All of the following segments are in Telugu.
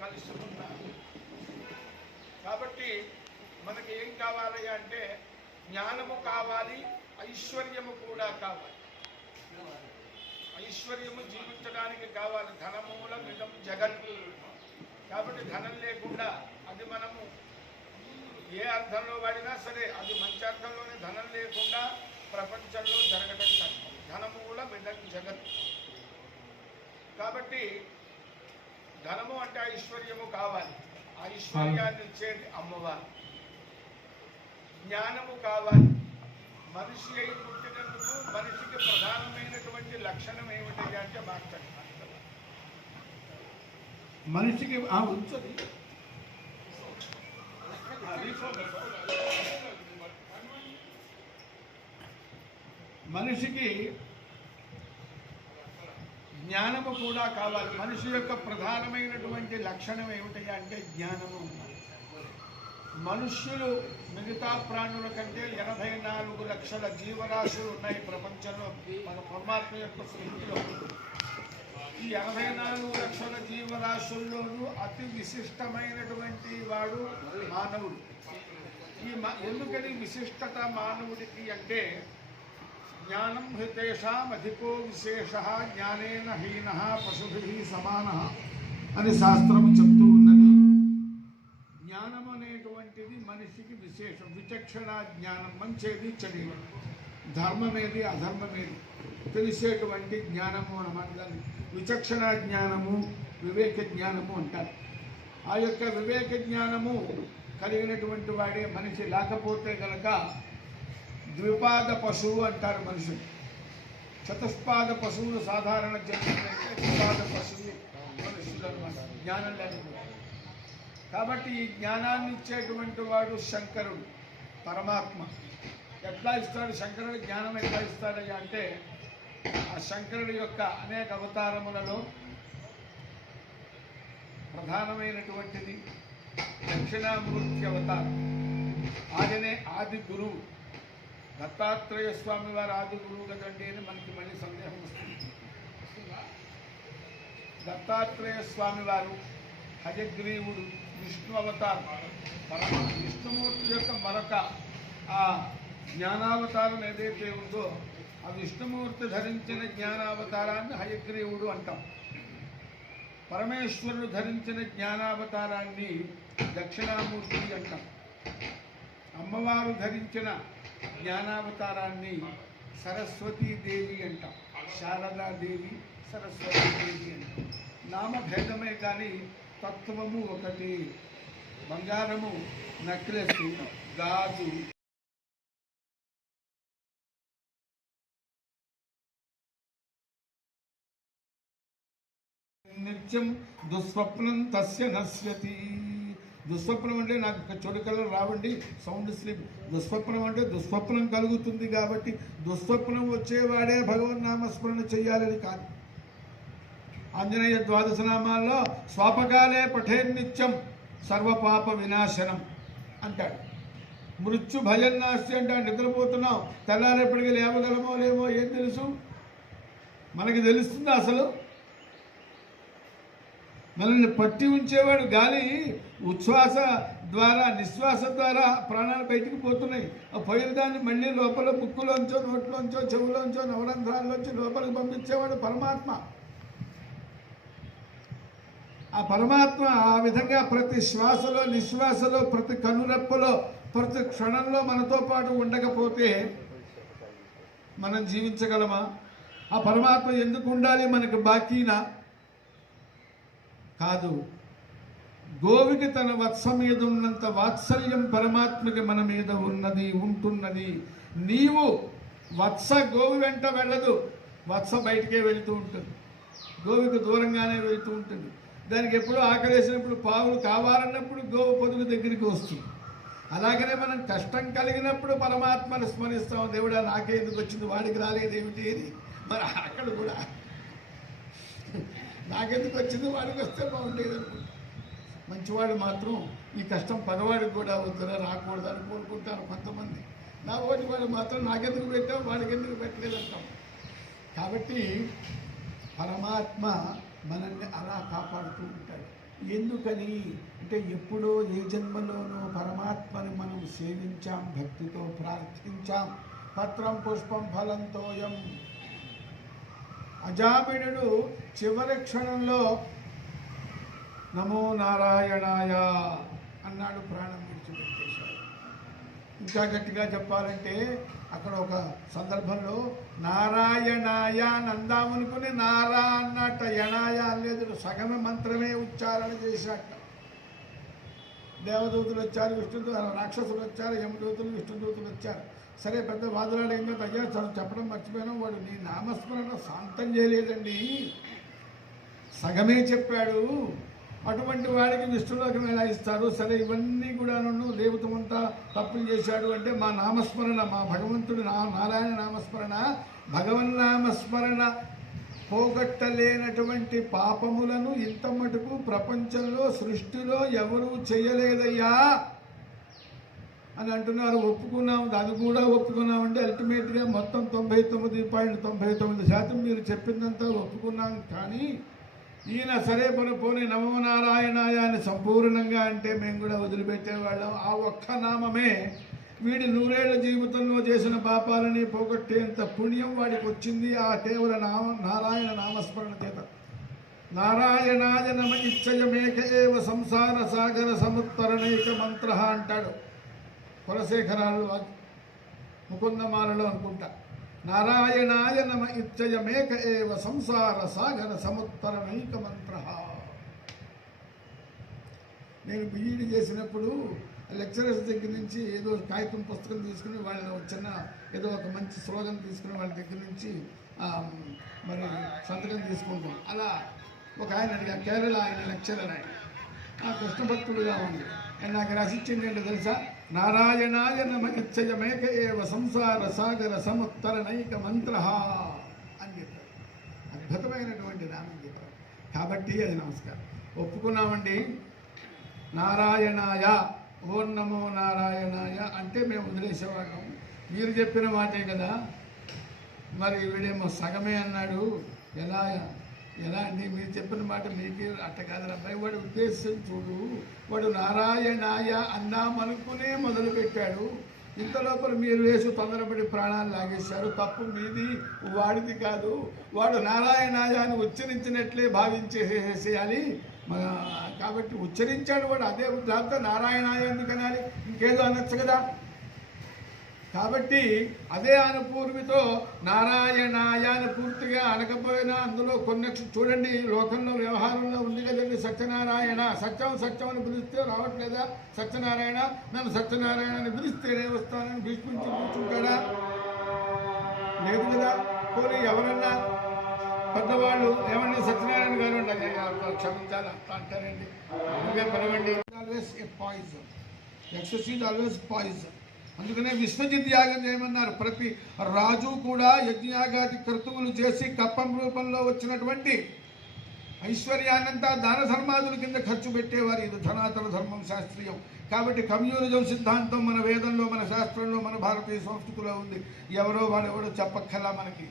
కలిసి ఉన్నారు. కాబట్టి మనకి ఏం కావాలి అంటే జ్ఞానము కావాలి, ఐశ్వర్యము కూడా కావాలి. ఐశ్వర్యము జీవించడానికి కావాలి. ధనమూలమిదం జగత్. కాబట్టి ధనం లేకుండా అది మనము ఏ అర్థంలో వాడినా సరే అది మంచి అర్థంలోనే ధనం లేకుండా ప్రపంచంలో జరగడం కష్టం. ధనమూలమిదం జగత్. కాబట్టి ధనము అంటే ఐశ్వర్యము కావాలి. ఐశ్వర్యాన్ని ఇచ్చేది అమ్మవారు. జ్ఞానము కావాలి. మనిషి అయి పుట్టినందుకు మనిషికి ప్రధానమైనటువంటి లక్షణం ఏమిటి అంటే మాట్లాడాలి. మనిషికి ఉంచది మనిషికి జ్ఞానము కూడా కావాలి. మనిషి యొక్క ప్రధానమైనటువంటి లక్షణం ఏమిటి అంటే జ్ఞానము. మనుష్యులు మిగతా ప్రాణుల కంటే 84 లక్షల జీవరాశులు ఉన్నాయి ప్రపంచంలో. మన పరమాత్మ యొక్క సృష్టిలో ఈ 84 లక్షల జీవరాశుల్లోనూ అతి విశిష్టమైనటువంటి వాడు మానవుడు. ఎందుకని విశిష్టత మానవుడికి అంటే జ్ఞానం హృతేషాం అధికో విశేష జ్ఞానేన హీన పశుభి సమాన అని శాస్త్రం చెప్తూ ఉన్నది. జ్ఞానం అనేటువంటిది మనిషికి విశేషం. విచక్షణ జ్ఞానం, మంచేది చెడు, ధర్మమేది అధర్మమేది తెలిసేటువంటి జ్ఞానము అన్నమాట. విచక్షణ జ్ఞానము, వివేక జ్ఞానము అంటారు. ఆ యొక్క వివేక జ్ఞానము కలిగినటువంటి వాడే మనిషి. లేకపోతే కనుక ద్విపాద పశువు అంటారు మనుషులు. చతుష్పాద పశువులు సాధారణ జంతువులైతే ద్విపాద పశువు మనుషులు అన్నమాట, జ్ఞానం లేకుండా. కాబట్టి ఈ జ్ఞానాన్ని ఇచ్చేటువంటి వాడు శంకరుడు, పరమాత్మ. ఎట్లా ఇస్తాడు శంకరుడు జ్ఞానం? ఎట్లా ఇస్తాడయ్యా అంటే ఆ శంకరుడి యొక్క అనేక అవతారములలో ప్రధానమైనటువంటిది దక్షిణామూర్తి అవతారం. ఆయనే ఆది గురువు. దత్తాత్రేయ స్వామి వారు ఆది గురువు కదండి అని మనకి మళ్ళీ సందేహం వస్తుంది. దత్తాత్రేయ స్వామి వారు హయగ్రీవుడు, విష్ణు అవతారం. విష్ణుమూర్తి యొక్క మరొక ఆ జ్ఞానావతారం ఏదైతే ఉందో ఆ విష్ణుమూర్తి ధరించిన జ్ఞానావతారాన్ని హయగ్రీవుడు అంటాం. పరమేశ్వరుడు ధరించిన జ్ఞానావతారాన్ని దక్షిణామూర్తి అంటాం. అమ్మవారు ధరించిన జ్ఞానావతారాన్ని సరస్వతీదేవి అంటాం. శారదాదేవి, సరస్వతీదేవి అంటాం. నామభేదమే కానీ తత్వము ఒకటి. బంగారము, నెక్లెస్, గాజు, నిత్యం దుస్వప్నం తస్య నశ్యతి. దుస్వప్నం అంటే నాకు చెడు కళలు రావండి, సౌండ్ స్లీప్. దుస్వప్నం అంటే దుస్వప్నం కలుగుతుంది కాబట్టి దుస్వప్నం వచ్చేవాడే భగవన్నామస్మరణ చెయ్యాలని కాదు. ఆంజనేయ ద్వాదశ నామాల్లో స్వాపకాలే పఠేన్నిత్యం సర్వపాప వినాశనం అంటాడు. మృత్యు భయం నాస్తి అంటాడు. నిద్రపోతున్నాం, తెల్లారేపటికి లేవగలమో లేమో ఏం తెలుసు? మనకి తెలుస్తుంది అసలు? మనల్ని పట్టి ఉంచేవాడు గాలి. ఉచ్ఛ్వాస ద్వారా, నిశ్వాస ద్వారా ప్రాణాలు బయటికి పోతున్నాయి. ఆ పోయిన దాన్ని మళ్ళీ లోపల ముక్కులోంచో, నోట్లోంచో, చెవులోంచో, నవరంధ్రాల్లోంచి లోపలికి పంపించేవాడు పరమాత్మ. ఆ పరమాత్మ ఆ విధంగా ప్రతి శ్వాసలో, నిశ్వాసలో, ప్రతి కనురెప్పలో, ప్రతి క్షణంలో మనతో పాటు ఉండకపోతే మనం జీవించగలమా? ఆ పరమాత్మ ఎందుకు ఉండాలి? మనకు బాకీనా? కాదు. గోవికి తన వత్స మీద ఉన్నంత వాత్సల్యం పరమాత్మకి మన మీద ఉన్నది, ఉంటున్నది. నీవు వత్స గోవు వెంట వెళ్ళదు, వత్స బయటికే వెళుతూ ఉంటుంది. గోవుకి దూరంగానే వెళుతూ ఉంటుంది. దానికి ఎప్పుడూ ఆకలేసినప్పుడు, పావులు కావాలన్నప్పుడు గోవు పొదుగు దగ్గరికి వస్తుంది. అలాగనే మనం కష్టం కలిగినప్పుడు పరమాత్మను స్మరిస్తాం. దేవుడా నాకే ఎందుకు వచ్చింది, వాడికి రాలేదు ఏమిటి అని. మరి అక్కడ కూడా నాకెందుకు వచ్చింది, వాడికి వస్తే బాగుండేది అనుకుంటా. మంచివాడు మాత్రం ఈ కష్టం పగవాడికి కూడా వద్దురా, రాకూడదని కోరుకుంటారు కొంతమంది. నా ఓటి వాడు మాత్రం నాకెందుకు పెట్టాం, వాడికి ఎందుకు పెట్టలేదంటాం. కాబట్టి పరమాత్మ మనల్ని అలా కాపాడుతూ ఉంటాడు. ఎందుకని అంటే ఎప్పుడో ఏ జన్మలోనో పరమాత్మని మనం సేవించాం, భక్తితో ప్రార్థించాం. పత్రం పుష్పం ఫలంతోయం. అజామినుడు చివరి క్షణంలో నమో నారాయణాయ అన్నాడు, ప్రాణం విడిచిపెట్టేశాడు. ఇంకా గట్టిగా చెప్పాలంటే అక్కడ ఒక సందర్భంలో నారాయణాయ అని అందామనుకుని నారా అన్నట్ట, యణాయ అనలేదు, సగమ మంత్రమే ఉచ్చారణ చేశాట. దేవదూతులు వచ్చారు, విష్ణుదూత రాక్షసులు వచ్చారు, యమదూతులు విష్ణుదూతులు వచ్చారు. సరే పెద్ద వాదులాడేందో అయ్యా తను చెప్పడం మర్చిపోయినా, వాడు నీ నామస్మరణ శాంతం చేయలేదండి, సగమే చెప్పాడు, అటువంటి వాడికి విష్ణులోకం ఎలా ఇస్తారు? సరే ఇవన్నీ కూడా నన్ను దేవతమంతా తప్పులు చేశాడు అంటే మా నామస్మరణ, మా భగవంతుడి నారాయణ నామస్మరణ, భగవన్నామస్మరణ పోగొట్టలేనటువంటి పాపములను ఇంత మటుకు ప్రపంచంలో సృష్టిలో ఎవరూ చేయలేదయ్యా అని అంటున్నారు. ఒప్పుకున్నాం, అది కూడా ఒప్పుకున్నాం అంటే అల్టిమేట్గా మొత్తం 99.99% మీరు చెప్పిందంతా ఒప్పుకున్నాం. కానీ ఈయన సరే పోనీ నమో నారాయణాయ అని సంపూర్ణంగా అంటే మేము కూడా వదిలిపెట్టేవాళ్ళం. ఆ ఒక్క నామమే వీడి 100 ఏళ్ల జీవితంలో చేసిన పాపాలని పోగొట్టేంత పుణ్యం వాడికి వచ్చింది ఆ కేవల నారాయణ నామస్మరణ చేత. నారాయణాయ నమ ఇచ్చయమేక ఏవ సంసార సాగర సముత్తరణైక మంత్ర అంటాడు కులశేఖరాలు ముకుందమాలలో అనుకుంటా. నారాయణాయ నమ ఇచ్చయమేక ఏవ సంసార సాగర సముత్తరణైక మంత్ర. నేను బీఈడి చేసినప్పుడు లెక్చరర్స్ దగ్గర నుంచి ఏదో కాగితం పుస్తకం తీసుకుని వాళ్ళని చిన్న ఏదో ఒక మంచి స్లోగన్ తీసుకుని వాళ్ళ దగ్గర నుంచి మరి సంతకం తీసుకుంటాం. అలా ఒక ఆయన అడిగా, కేరళ ఆయన లెక్చరర్, ఆయన కృష్ణభక్తుడుగా ఉంది. ఆయన నాకు రాసిచ్చింది ఏంటో తెలుసా? నారాయణాయ నమ నిశ్చయమేక ఏవ సంసార సాగర సముత్తరణైక మంత్ర అని చెప్పారు. అద్భుతమైనటువంటి నామం చెప్పారు. కాబట్టి అది నమస్కారం ఒప్పుకున్నామండి. నారాయణాయ, ఓం నమో నారాయణాయ అంటే మేము వదిలేసేవాళ్ళం. మీరు చెప్పిన మాటే కదా, మరి వీడేమో సగమే అన్నాడు. ఎలా అండి? మీరు చెప్పిన మాట మీకే అట్ట కాదు అబ్బాయి. వాడి ఉద్దేశం చూడు, వాడు నారాయణాయ అన్నామనుకునే మొదలుపెట్టాడు. ఇంత లోపల మీరు వేసి తొందరపడి ప్రాణాలు లాగేశారు. తప్పు మీది, వాడిది కాదు. వాడు నారాయణాయ అని ఉచ్చరించినట్లే భావించేసేయాలి. కాబట్టి ఉచ్చరించాడు వాడు, అదే దాంతో నారాయణాయ ఎందుకు అనాలి? ఇంకేదో అనొచ్చు కదా. కాబట్టి అదే అనుపూర్వితో నారాయణాయ అని పూర్తిగా అనకపోయినా అందులో కొన్ని చూడండి, లోకంలో వ్యవహారంలో ఉంది కదండి. సత్యనారాయణ, సత్యం అని పిలిస్తే రావట్లేదా? సత్యనారాయణ, నన్ను సత్యనారాయణ అని పిలిస్తేనే వస్తానని భీష్మించి కూర్చుంటాడా? లేదు కదా. పోనీ ఎవరన్నా పెద్దవాళ్ళు ఏమన్నా సత్యనారాయణ గారు క్షమించాలి అంటారండి. అందుకే పిలవండి. Always a poison, excess is always poison. అందుకనే విశ్వజిత్ యాగం చేయమన్నారు. ప్రతి రాజు కూడా యజ్ఞయాగాది క్రతువులు చేసి కప్పం రూపంలో వచ్చినటువంటి ఐశ్వర్యాన్నంతా దాన ధర్మాదుల కింద ఖర్చు పెట్టేవారు. ఇది సనాతన ధర్మం, శాస్త్రీయం. కాబట్టి కమ్యూనిజం సిద్ధాంతం మన వేదంలో, మన శాస్త్రంలో, మన భారతీయ సంస్కృతిలో ఉంది. ఎవరో వాడెవడో చెప్పక్కర్లా మనకి.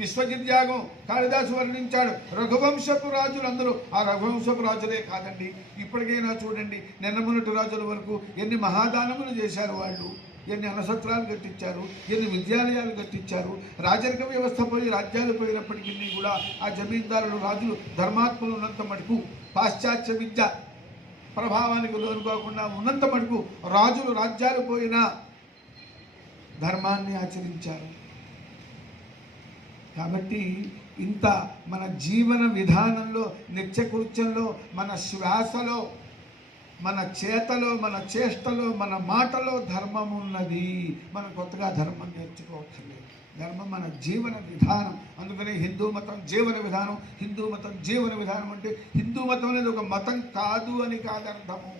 విశ్వజిత్ యాగం కాళిదాసు వర్ణించాడు. రఘువంశపు రాజులు అందరూ ఆ రఘువంశపు రాజులే కాదండి. ఇప్పటికైనా చూడండి, నిన్నమునటి రాజుల వరకు ఎన్ని మహాదానములు చేశారు వాళ్ళు, ఎన్ని అనసత్రాలు కట్టించారు, ఎన్ని విద్యాలయాలు కట్టించారు. రాజరిక వ్యవస్థ పోయి రాజ్యాలు పోయినప్పటికీ కూడా ఆ జమీందారులు, రాజులు ధర్మాత్ములు ఉన్నంత మటుకు, పాశ్చాత్య విద్య ప్రభావానికి లోనుకోకుండా ఉన్నంత మటుకు రాజులు రాజ్యాలు పోయినా ధర్మాన్ని ఆచరించారు. కాబట్టి ఇంత మన జీవన విధానంలో, నిత్యకృత్యంలో, మన శ్వాసలో, మన చేతలో, మన చేష్టలో, మన మాటలో ధర్మం ఉన్నది. మనం కొత్తగా ధర్మం నేర్చుకోవట్లేదు. ధర్మం మన జీవన విధానం. అందుకనే హిందూ మతం జీవన విధానం. హిందూ మతం జీవన విధానం అంటే హిందూ మతం అనేది ఒక మతం కాదు అని కాదర్థము.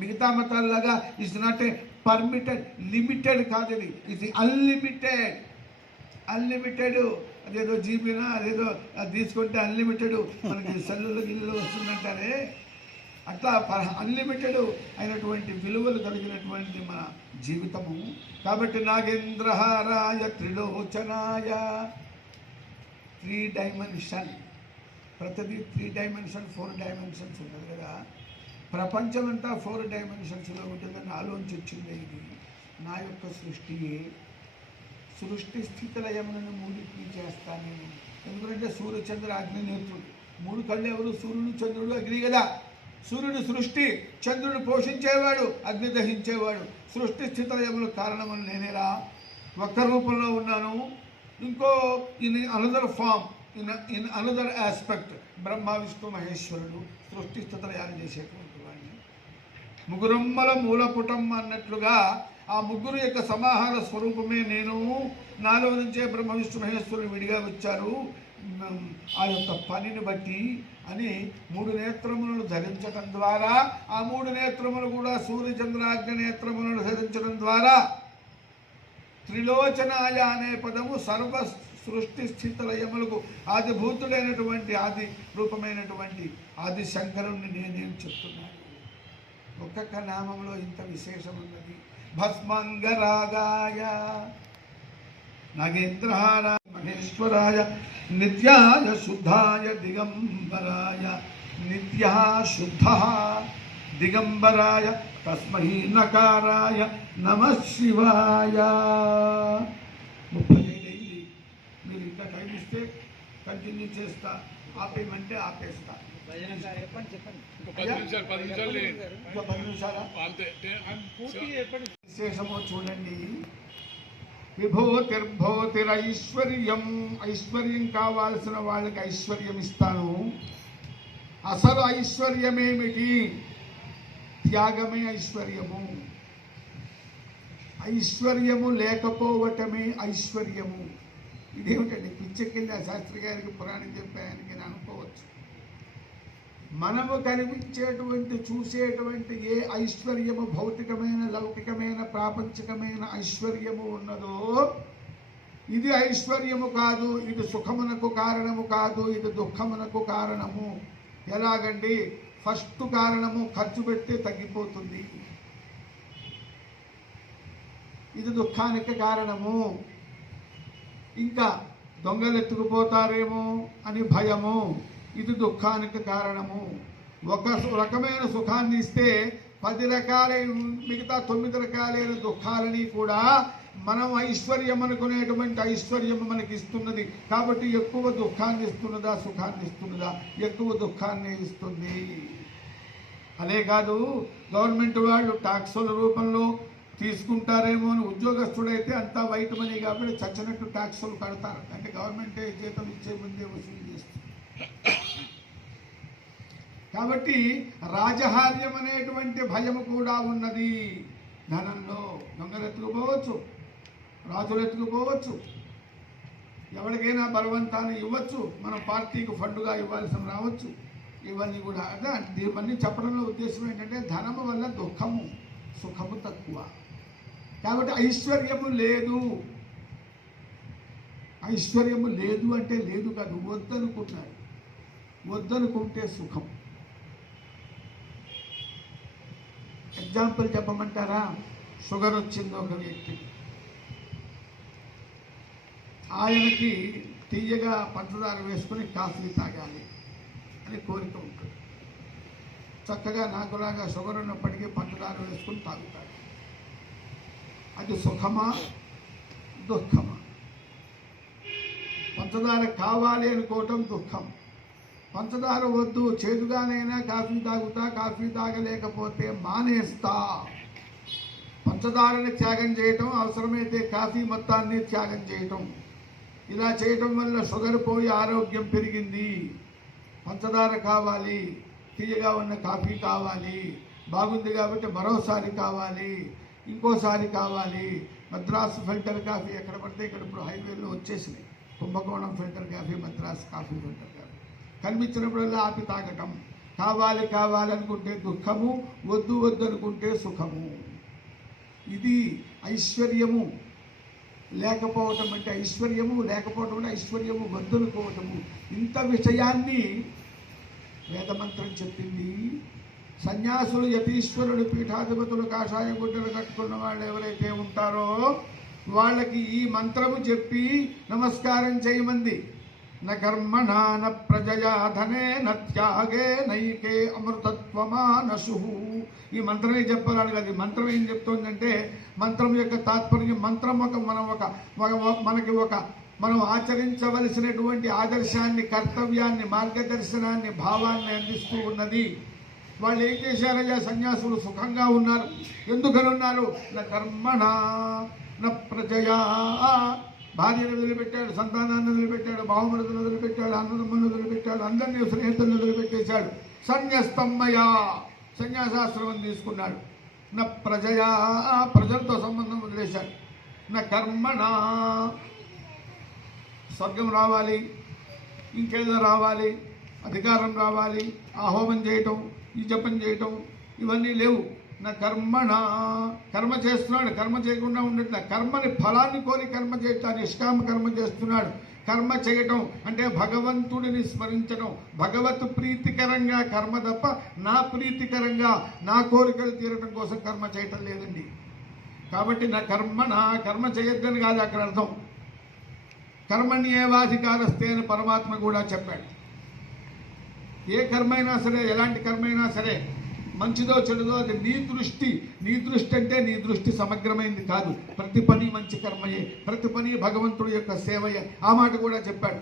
మిగతా మతాల్లాగా it's not a permitted, limited కాదు. ఇది ఇది అన్లిమిటెడ్. అదేదో జీబీనా అదేదో అది తీసుకుంటే అన్లిమిటెడ్ మనకి సెల్లులో గిల్లులో వస్తుందంటారే, అట్లా అన్లిమిటెడ్ అయినటువంటి విలువలు కలిగినటువంటి మన జీవితము. కాబట్టి నాగేంద్రహారాయ త్రిలోచనాయ, 3 డైమెన్షన్ ప్రతిదీ 3 డైమెన్షన్ 4 డైమెన్షన్స్ ఉన్నది కదా. ప్రపంచం అంతా 4 డైమెన్షన్స్లో ఉంటుందని ఆలోచించి వచ్చింది. ఇది నా యొక్క సృష్టియే. సృష్టి స్థితిలయములను మూడింటిని చేస్తాను నేను. ఎందుకంటే సూర్య చంద్ర అగ్ని నేత్రుడు. 3 కళ్ళు ఎవరు? సూర్యుడు, చంద్రుడు, అగ్ని కదా. సూర్యుడు సృష్టి, చంద్రుడు పోషించేవాడు, అగ్ని దహించేవాడు. సృష్టి స్థితిలయములు కారణమని నేనేరా. ఒక్క రూపంలో ఉన్నాను. ఇంకో in another form, in another aspect Brahma Vishnu మహేశ్వరుడు సృష్టి స్థితిలయాలు చేసేటువంటి వాడిని. ముగ్గురమ్మల మూలపుటం అన్నట్లుగా ఆ ముగ్గురు యొక్క సమాహార స్వరూపమే నేను. నాలో నుంచే బ్రహ్మ విష్ణు మహేశ్వరుడు విడిగా వచ్చారు ఆ యొక్క పనిని బట్టి అని 3 నేత్రములను ధరించడం ద్వారా, ఆ 3 నేత్రములు కూడా సూర్యచంద్రాగ్ని నేత్రములను ధరించడం ద్వారా త్రిలోచనాయ అనే పదము సర్వ సృష్టి స్థితిలయములకు ఆదిభూతుడైనటువంటి ఆది రూపమైనటువంటి ఆది శంకరుణ్ణి నేనేం చెప్తున్నాను. ఒక్కొక్క నామంలో ఇంత విశేషం ఉన్నది. భస్మంగరాగాయ నాగేంద్రహార మహేశ్వరాయ నిత్యాయ శుద్ధాయ దిగంబరాయ నిత్యః శుద్ధః దిగంబరాయ తస్మై నకారాయ నమః శివాయ. 35 అయింది. మీరు ఇంకా టైం ఇస్తే కంటిన్యూ చేస్తా, ఆపేయమంటే ఆపేస్తా. విశేషమో చూడండి. విభూతిర్భూతిరైశ్వర్యం. ఐశ్వర్యం కావాల్సిన వాళ్ళకి ఐశ్వర్యం ఇస్తాను. అసలు ఐశ్వర్యమేమిటి? త్యాగమే ఐశ్వర్యము. ఐశ్వర్యము లేకపోవటమే ఐశ్వర్యము. ఇదేమిటండి పిచ్చెక్కింది? ఆ శాస్త్రి గారికి పురాణం చెప్పాయని నేను అనుకోవచ్చు. మనము కనిపించేటువంటి చూసేటువంటి ఏ ఐశ్వర్యము భౌతికమైన లౌకికమైన ప్రాపంచికమైన ఐశ్వర్యము ఉన్నదో ఇది ఐశ్వర్యము కాదు. ఇది సుఖమునకు కారణము కాదు, ఇది దుఃఖమునకు కారణము. ఎలాగండి? ఫస్ట్ కారణము ఖర్చు పెడితే తగ్గిపోతుంది, ఇది దుఃఖానికి కారణము. ఇంకా దొంగలు ఎత్తుకుపోతారేమో అని భయము, ఇది దుఃఖానికి కారణము. ఒక రకమైన సుఖాన్ని ఇస్తే 10 రకాలైన మిగతా 9 రకాలైన దుఃఖాలని కూడా మనం ఐశ్వర్యం అనుకునేటువంటి ఐశ్వర్యం మనకి ఇస్తున్నది. కాబట్టి ఎక్కువ దుఃఖాన్ని ఇస్తున్నదా సుఖాన్ని ఇస్తున్నదా? ఎక్కువ దుఃఖాన్ని ఇస్తుంది. అదే కాదు, గవర్నమెంట్ వాళ్ళు ట్యాక్సుల రూపంలో తీసుకుంటారేమో అని ఉద్యోగస్తుడైతే అంతా వైట్ మనీ కాబట్టి చచ్చినట్టు ట్యాక్సులు కడతారు. అంటే గవర్నమెంటే జీతం ఇచ్చే ముందే వసూలు చేస్తుంది. కాబట్టి రాజహార్యం అనేటువంటి భయము కూడా ఉన్నది ధనంలో. దొంగలు ఎత్తుకుపోవచ్చు, రాజులు ఎత్తుకుపోవచ్చు, ఎవరికైనా బలవంతాన్ని ఇవ్వచ్చు, మనం పార్టీకి ఫండ్గా ఇవ్వాల్సిన రావచ్చు. ఇవన్నీ కూడా అదే ఇవన్నీ చెప్పడంలో ఉద్దేశం ఏంటంటే ధనము వల్ల దుఃఖము, సుఖము తక్కువ. కాబట్టి ఐశ్వర్యము లేదు. ఐశ్వర్యము లేదు అంటే లేదు కాదు, వద్దనుకున్నాడు. వద్దనుకుంటే సుఖం. ఎగ్జాంపుల్ చెప్పమంటారా? షుగర్ వచ్చింది ఒక వ్యక్తి, ఆయనకి తీయగా పంచదార వేసుకుని కాఫీ తాగాలి అని కోరిక ఉంటుంది. చక్కగా నాకులాగా షుగర్ ఉన్నప్పటికీ పంచదార వేసుకుని తాగుతాడు. అది సుఖమా దుఃఖమా? పంచదార కావాలి అనుకోవటం దుఃఖం. పంచదార వద్దు, చేదుగానైనా కాఫీ తాగుతా, కాఫీ తాగలేకపోతే మానేస్తా. పంచదారని త్యాగం చేయటం, అవసరమైతే కాఫీ మొత్తాన్ని త్యాగం చేయటం. ఇలా చేయటం వల్ల షుగర్ పోయి ఆరోగ్యం పెరిగింది. పంచదార కావాలి, తీయగా ఉన్న కాఫీ కావాలి, బాగుంది కాబట్టి మరోసారి కావాలి, ఇంకోసారి కావాలి. మద్రాసు ఫిల్టర్ కాఫీ ఎక్కడ పడితే ఇక్కడ ఇప్పుడు హైవేలో వచ్చేసినాయి. Kumbakonam filter coffee, Madras coffee filter coffee కనిపించినప్పుడల్లా ఆపి తాగటం. కావాలి కావాలనుకుంటే దుఃఖము, వద్దు వద్దు అనుకుంటే సుఖము. ఇది ఐశ్వర్యము లేకపోవటం అంటే ఐశ్వర్యము లేకపోవటం అంటే ఐశ్వర్యము వద్దనుకోవటము. ఇంత విషయాన్ని వేదమంత్రం చెప్పింది. సన్యాసులు, యతీశ్వరుడు, పీఠాధిపతులు, కాషాయ గుడ్డలు కట్టుకున్న వాళ్ళు ఎవరైతే ఉంటారో వాళ్ళకి ఈ మంత్రము చెప్పి నమస్కారం చేయమంది. న కర్మణా న ప్రజయా ధనేన త్యాగే నైకే అమృతత్వమానసు. ఈ మంత్రమే చెప్పాలని కాదు. ఈ మంత్రం ఏం చెప్తుందంటే, మంత్రం యొక్క తాత్పర్యం, మంత్రం మనం ఆచరించవలసినటువంటి ఆదర్శాన్ని, కర్తవ్యాన్ని, మార్గదర్శనాన్ని, భావాన్ని అందిస్తూ ఉన్నది. వాళ్ళు ఏం చేశారయ్యా? సన్యాసులు సుఖంగా ఉన్నారు. ఎందుకని ఉన్నారు? నా కర్మణ నా ప్రజయా. భార్యను వదిలిపెట్టాడు, సంతానాన్ని వదిలిపెట్టాడు, బాహుమరులను వదిలిపెట్టాడు, అన్నదమ్ములను వదిలిపెట్టాడు, అందరినీ స్నేహితులను వదిలిపెట్టేశాడు. సన్యస్తమ్మయా, సన్యాసాశ్రమం తీసుకున్నాడు. నా ప్రజయా, ప్రజలతో సంబంధం వదిలేశాడు. నా కర్మణ, స్వర్గం రావాలి, ఇంకేదో రావాలి, అధికారం రావాలి, ఆ హోమం చేయటం, ఈ జపం చేయటం, ఇవన్నీ లేవు. నా కర్మణ, కర్మ చేస్తున్నాడు, కర్మ చేయకుండా ఉండట్లే. కర్మని ఫలాన్ని కోరి కర్మ చేయటం, నిష్కామ కర్మ చేస్తున్నాడు. కర్మ చేయటం అంటే భగవంతుడిని స్మరించడం, భగవత్ ప్రీతికరంగా కర్మ తప్ప నా ప్రీతికరంగా నా కోరికలు తీరటం కోసం కర్మ చేయటం లేదండి. కాబట్టి నా కర్మణ, కర్మ చేయొద్దని కాదు అక్కడ అర్థం. కర్మణ్యేవాధికారస్తే అని పరమాత్మ కూడా చెప్పాడు. ఏ కర్మైనా సరే, ఎలాంటి కర్మైనా సరే, మంచిదో చెడుదో అది నీ దృష్టి. నీ దృష్టి అంటే నీ దృష్టి సమగ్రమైంది కాదు. ప్రతి పని మంచి కర్మయే, ప్రతి పని భగవంతుడి యొక్క సేవయే. ఆ మాట కూడా చెప్పాడు.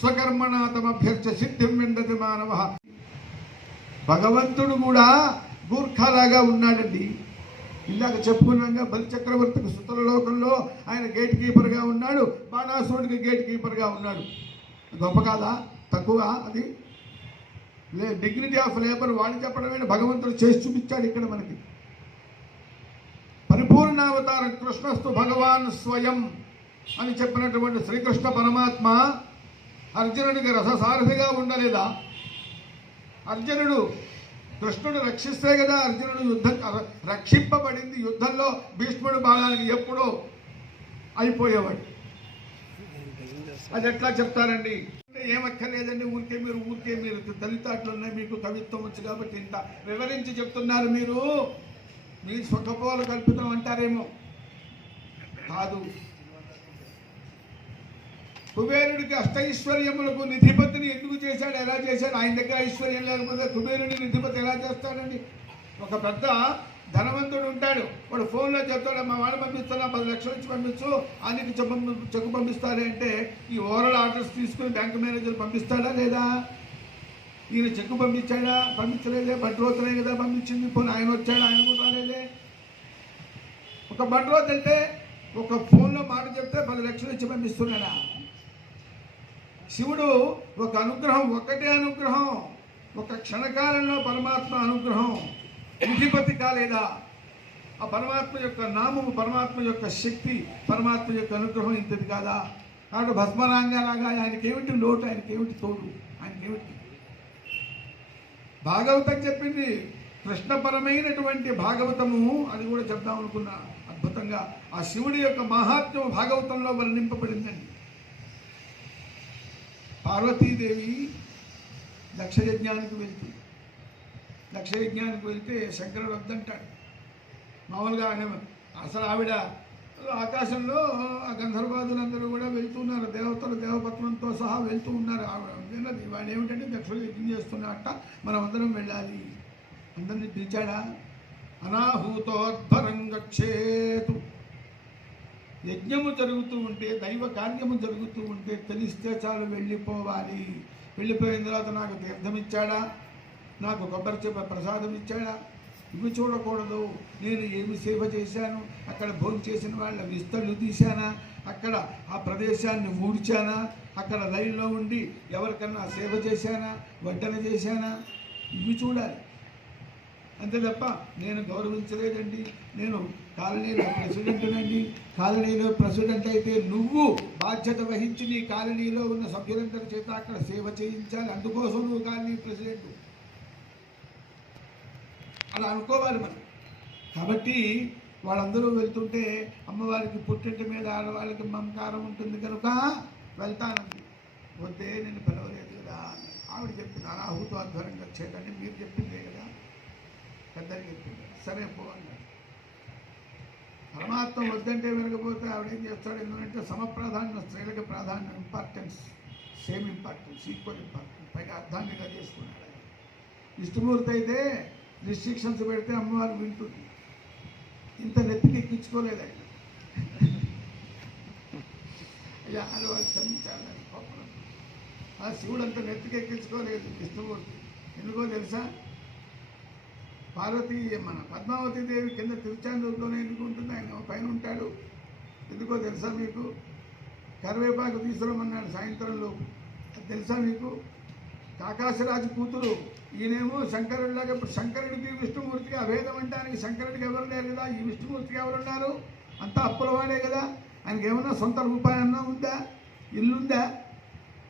స్వకర్మణ తమభ్యర్చ సిద్ధిం విందతి మానవ. భగవంతుడు కూడా గూర్ఖాలాగా ఉన్నాడండి. ఇందాక చెప్పుకున్నాగా, బలిచక్రవర్తికి సుతల లోకంలో ఆయన గేట్ కీపర్గా ఉన్నాడు, బాణాసురుడికి గేట్ కీపర్గా ఉన్నాడు. గొప్ప కాదా? తక్కువ? అది డిగ్నిటీ ఆఫ్ లేబర్ వాడు చెప్పడమే. భగవంతుడు చేసి చూపించాడు ఇక్కడ మనకి. పరిపూర్ణావతారం కృష్ణస్తు భగవాన్ స్వయం అని చెప్పినటువంటి శ్రీకృష్ణ పరమాత్మ అర్జునుడికి రథసారథిగా ఉండలేదా? అర్జునుడు కృష్ణుడు రక్షిస్తే కదా అర్జునుడు రక్షింపబడింది. యుద్ధంలో భీష్ముడు బాణానికి ఎప్పుడో అయిపోయేవాడు. అది ఎట్లా చెప్తారండి? ఏమక్కర్లేదండి, ఊరికే మీరు దళితాట్లు ఉన్నాయి, మీకు కవిత్వం వచ్చు కాబట్టి ఇంత వివరించి చెప్తున్నారు. మీరు స్వకపోలు కల్పితం అంటారేమో. కాదు. కుబేరుడికి అష్టైశ్వర్యములకు నిధిపతిని ఎందుకు చేశాడు? ఎలా చేశాడు? ఆయన దగ్గర ఐశ్వర్యం లేకపోతే కుబేరుని నిధిపతి ఎలా చేస్తాడండి? ఒక పెద్ద ధనవంతుడు ఉంటాడు, వాడు ఫోన్లో చెప్తాడు, మా వాడు పంపిస్తున్నా 10 లక్షలు ఇచ్చి పంపించు, ఆయనకి చెక్కు పంపిస్తాడే అంటే ఈ ఓవరాల్ ఆర్డర్స్ తీసుకుని బ్యాంక్ మేనేజర్ పంపిస్తాడా లేదా? ఈయన చెక్కు పంపించాడా? పంపించలేదే. భద్రోతనే కదా పంపించింది. పోనీ ఆయన వచ్చాడు, ఆయన కూడా రాలేదే. ఒక భద్రోత్ అంటే ఒక ఫోన్లో మాట చెప్తే 10 లక్షలు ఇచ్చి పంపిస్తున్నాడా? శివుడు ఒక అనుగ్రహం, ఒకటే అనుగ్రహం, ఒక క్షణకాలంలో పరమాత్మ అనుగ్రహం నిధిపతి కాలేదా? ఆ పరమాత్మ యొక్క నామము, పరమాత్మ యొక్క శక్తి, పరమాత్మ యొక్క అనుగ్రహం ఇంతది కాదా? కాబట్టి భస్మరాంగాలాగా ఆయనకేమిటి లోటు, ఆయనకేమిటి తోడు, ఆయనకేమిటి? భాగవతం చెప్పింది కృష్ణపరమైనటువంటి భాగవతము. అది కూడా చెప్దాం అనుకున్నా. అద్భుతంగా ఆ శివుడి యొక్క మహాత్మ్యం భాగవతంలో వర్ణింపబడిందండి. పార్వతీదేవి దక్షయజ్ఞానికి వెళ్తే శంకరుడు వద్దంటాడు. మామూలుగా అసలు ఆవిడ ఆకాశంలో ఆ గంధర్వాదులందరూ కూడా వెళ్తున్నారు, దేవతలు దేవపత్నంతో సహా వెళ్తూ ఉన్నారు. ఆవిడ విన్నది, వాడు ఏమిటంటే దక్షుడు యజ్ఞం చేస్తున్నట్ట, మనం అందరం వెళ్ళాలి. అందరినీ పిలిచాడా? అనాహూతోద్భరం గచ్చేతు. యజ్ఞము జరుగుతూ ఉంటే, దైవ కార్యము జరుగుతూ ఉంటే తెలిస్తే చాలు వెళ్ళిపోవాలి. వెళ్ళిపోయిన తర్వాత నాకు తీర్థం ఇచ్చాడా, నాకు కొబ్బరి చెప్ప ప్రసాదం ఇచ్చాడా, ఇవి చూడకూడదు. నేను ఏమి సేవ చేశాను, అక్కడ భోజనం చేసిన వాళ్ళ విస్తళ్ళు తీశానా, అక్కడ ఆ ప్రదేశాన్ని ఊడ్చానా, అక్కడ లైన్లో ఉండి ఎవరికన్నా సేవ చేశానా, వడ్డన చేశానా, ఇవి చూడాలి. అంతే తప్ప నేను గౌరవించలేదండి, నేను కాలనీలో ప్రెసిడెంట్నండి, కాలనీలో ప్రెసిడెంట్ అయితే నువ్వు బాధ్యత వహించి నీ కాలనీలో ఉన్న సభ్యులందరి చేత అక్కడ సేవ చేయించాలి, అందుకోసం నువ్వు కాలనీ ప్రెసిడెంట్, అలా అనుకోవాలి మనం. కాబట్టి వాళ్ళందరూ వెళ్తుంటే అమ్మవారికి పుట్టింటి మీద ఆడవాళ్ళకి మమకారం ఉంటుంది కనుక వెళ్తానండి. వద్దే నేను పిలవలేదు కదా, ఆవిడ చెప్పింది అనాహూతో అధ్వరంగా చేయదండి, మీరు చెప్పిందే కదా, పెద్దలు చెప్పింది, సరే పో అన్నాడు. పరమాత్మ వద్దంటే వినకపోతే ఆవిడేం చేస్తాడు? ఎందుకంటే సమప్రాధాన్యం, స్త్రీలకు ప్రాధాన్యం, importance, same importance, equal importance, పైగా అర్థాంగంగా చేసుకున్నాడు ఆయన. విష్ణుమూర్తి అయితే రిస్ట్రిక్షన్స్ పెడితే అమ్మవారు వింటుంది, ఇంత నెత్తికి ఎక్కించుకోలేదు ఆయన. అయ్యా అని వాళ్ళు క్షమించాలని పాపం. ఆ శివుడు అంత నెత్తికి ఎక్కించుకోలేదు విష్ణుమూర్తి. ఎందుకో తెలుసా? పార్వతీ మన పద్మావతి దేవి కింద తిరుచాందూరులోనే ఎందుకు ఉంటుంది, ఆయన పైన ఉంటాడు. ఎందుకో తెలుసా మీకు? కరివేపాకు తీసుకురమ్మన్నాడు సాయంత్రంలో, అది తెలుసా మీకు? కాకాశరాజు కూతురు, ఈయనేమో శంకరుడిలాగా. ఇప్పుడు శంకరుడికి విష్ణుమూర్తికి అభేదం అంటానికి శంకరుడికి ఎవరు లేరు కదా, ఈ విష్ణుమూర్తికి ఎవరున్నారు? అంతా అప్పులవాడే కదా. ఆయనకి ఏమన్నా సొంత రూపాయన్నా ఉందా? ఇల్లుందా?